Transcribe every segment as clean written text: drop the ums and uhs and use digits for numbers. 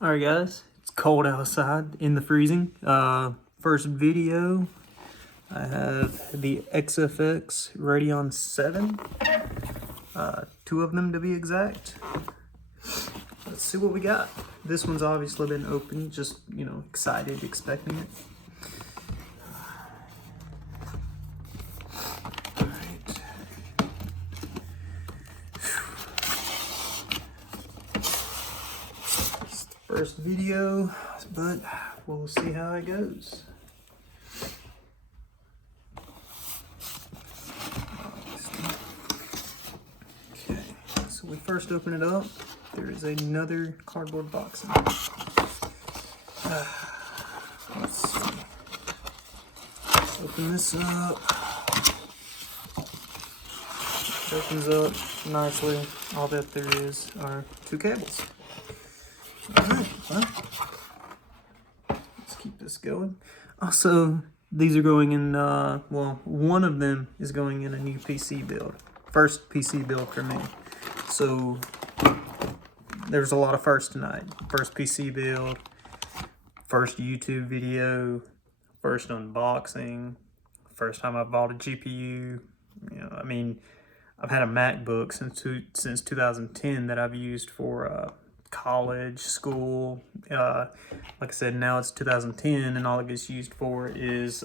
Alright guys, it's cold outside in the freezing. First video, I have the XFX Radeon 7. Two of them to be exact. Let's see what we got. This one's obviously been opened, just, excited, expecting it. Alright. It's the first video, but we'll see how it goes. Okay, so we first open it up. There is another cardboard box in it. Let's see. Let's open this up. It opens up nicely. All that there is are two cables. Alright, well, let's keep this going. Also, these are going in, well, one of them is going in a new PC build. First PC build for me. So, there's a lot of firsts tonight. First PC build, first YouTube video, first unboxing, first time I bought a GPU. I've had a MacBook since 2010 that I've used for college, school. Like I said, now it's 2010 and all it gets used for is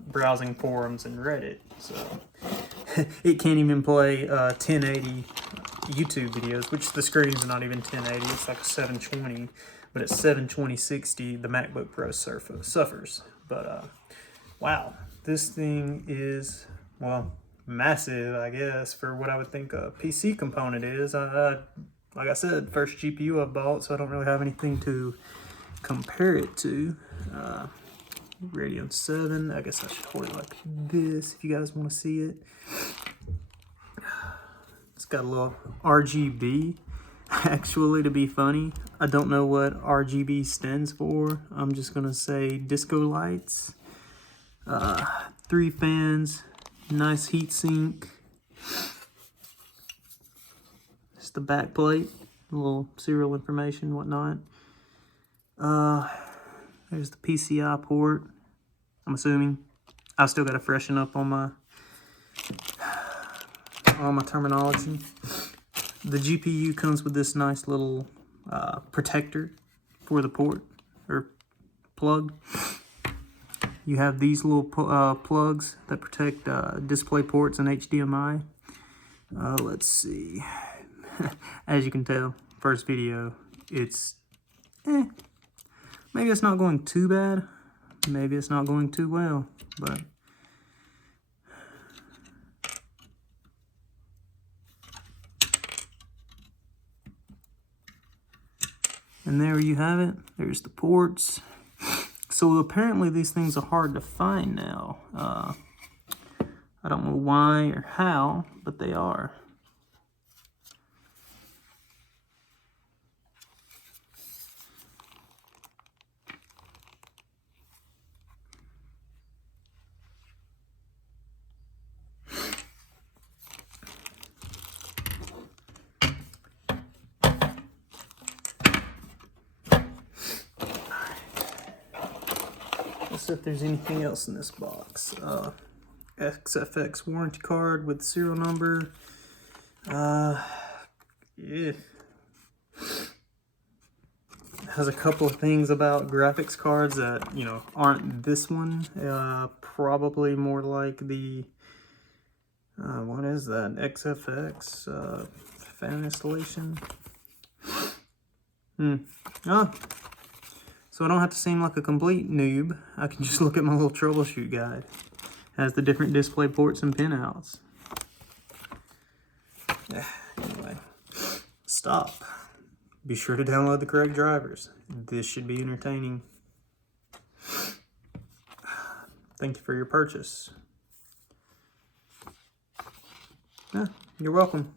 browsing forums and Reddit. So it can't even play 1080 YouTube videos, which the screen's not even 1080, it's like a 720, but at 720/60 the MacBook Pro suffers. But wow, this thing is, well, massive, I guess, for what I would think a PC component is. Like I said, first GPU I bought, so I don't really have anything to compare it to. Radeon 7, I guess I should hold it like this if you guys want to see it. It's got a little RGB, actually, to be funny. I don't know what RGB stands for. I'm just going to say disco lights. 3 fans, nice heat sink. It's the back plate, a little serial information, whatnot. There's the PCI port, I'm assuming. I've still got to freshen up on my terminology. The GPU comes with this nice little protector for the port or plug. You have these little plugs that protect display ports and HDMI. Let's see. As you can tell, first video, it's maybe it's not going too bad. Maybe it's not going too well, but and there you have it. There's the ports. So apparently these things are hard to find now. I don't know why or how, but they are. Let's see if there's anything else in this box. XFX warranty card with serial number. Yeah. Has a couple of things about graphics cards that, aren't this one. Probably more like the, what is that? XFX fan installation. So I don't have to seem like a complete noob. I can just look at my little troubleshoot guide. Has the different display ports and pinouts. Anyway, stop. Be sure to download the correct drivers. This should be entertaining. Thank you for your purchase. Yeah, you're welcome.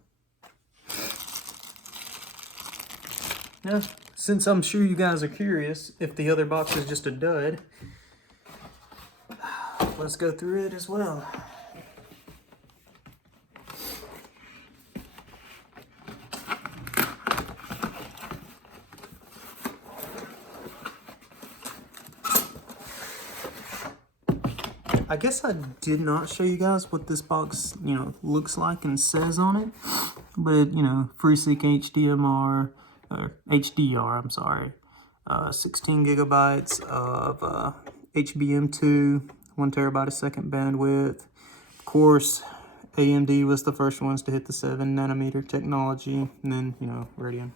Yeah. Since I'm sure you guys are curious if the other box is just a dud, let's go through it as well. I guess I did not show you guys what this box, you know, looks like and says on it. But, you know, FreeSync HDMR, or HDR, I'm sorry. 16 gigabytes of HBM2, 1 terabyte a second bandwidth. Of course, AMD was the first ones to hit the 7 nanometer technology, and then, you know, Radeon.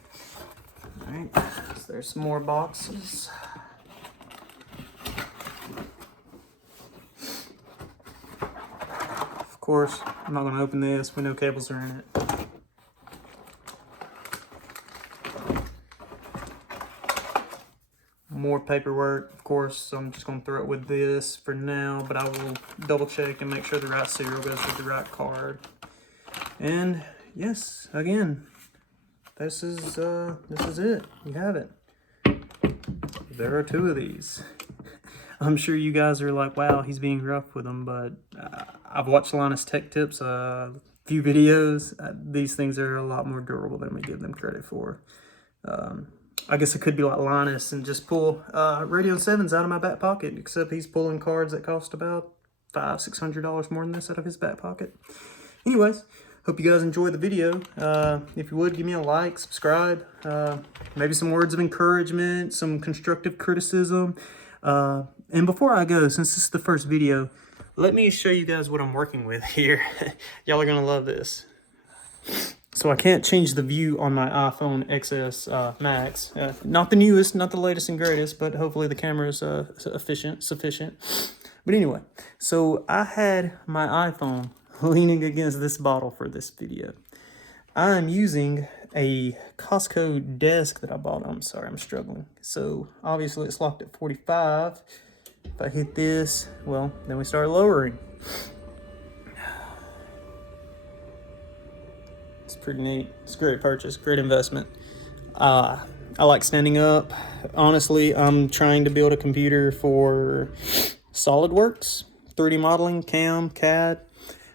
All right, so there's some more boxes. Of course, I'm not going to open this. We know cables are in it. More paperwork, of course, so I'm just going to throw it with this for now, but I will double check and make sure the right serial goes with the right card. And yes, again, this is it. You have it. There are 2 of these. I'm sure you guys are like, wow, he's being rough with them, but I've watched Linus Tech Tips, a few videos. These things are a lot more durable than we give them credit for. I guess it could be like Linus and just pull Radeon 7s out of my back pocket, except he's pulling cards that cost about $500-600 more than this out of his back pocket. Anyways, hope you guys enjoyed the video. If you would, give me a like, subscribe, maybe some words of encouragement, some constructive criticism. And before I go, since this is the first video, let me show you guys what I'm working with here. Y'all are gonna love this. So I can't change the view on my iPhone XS Max. Not the newest, not the latest and greatest, but hopefully the camera is sufficient. But anyway, so I had my iPhone leaning against this bottle for this video. I'm using a Costco desk that I bought. I'm sorry, I'm struggling. So obviously it's locked at 45. If I hit this, well, then we start lowering. It's pretty neat. It's a great purchase, great investment. I like standing up. Honestly, I'm trying to build a computer for SolidWorks, 3D modeling, CAM, CAD,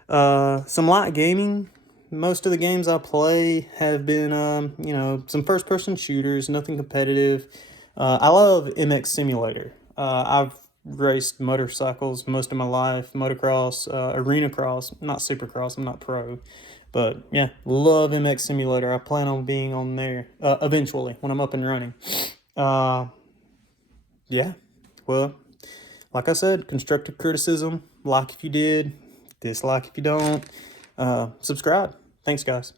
some light gaming. Most of the games I play have been, you know, some first-person shooters, nothing competitive. I love MX Simulator. I've raced motorcycles most of my life, motocross, arena cross, not supercross, I'm not pro. But yeah, love MX Simulator. I plan on being on there eventually when I'm up and running. Yeah, well, like I said, constructive criticism. Like if you did, dislike if you don't. Subscribe. Thanks, guys.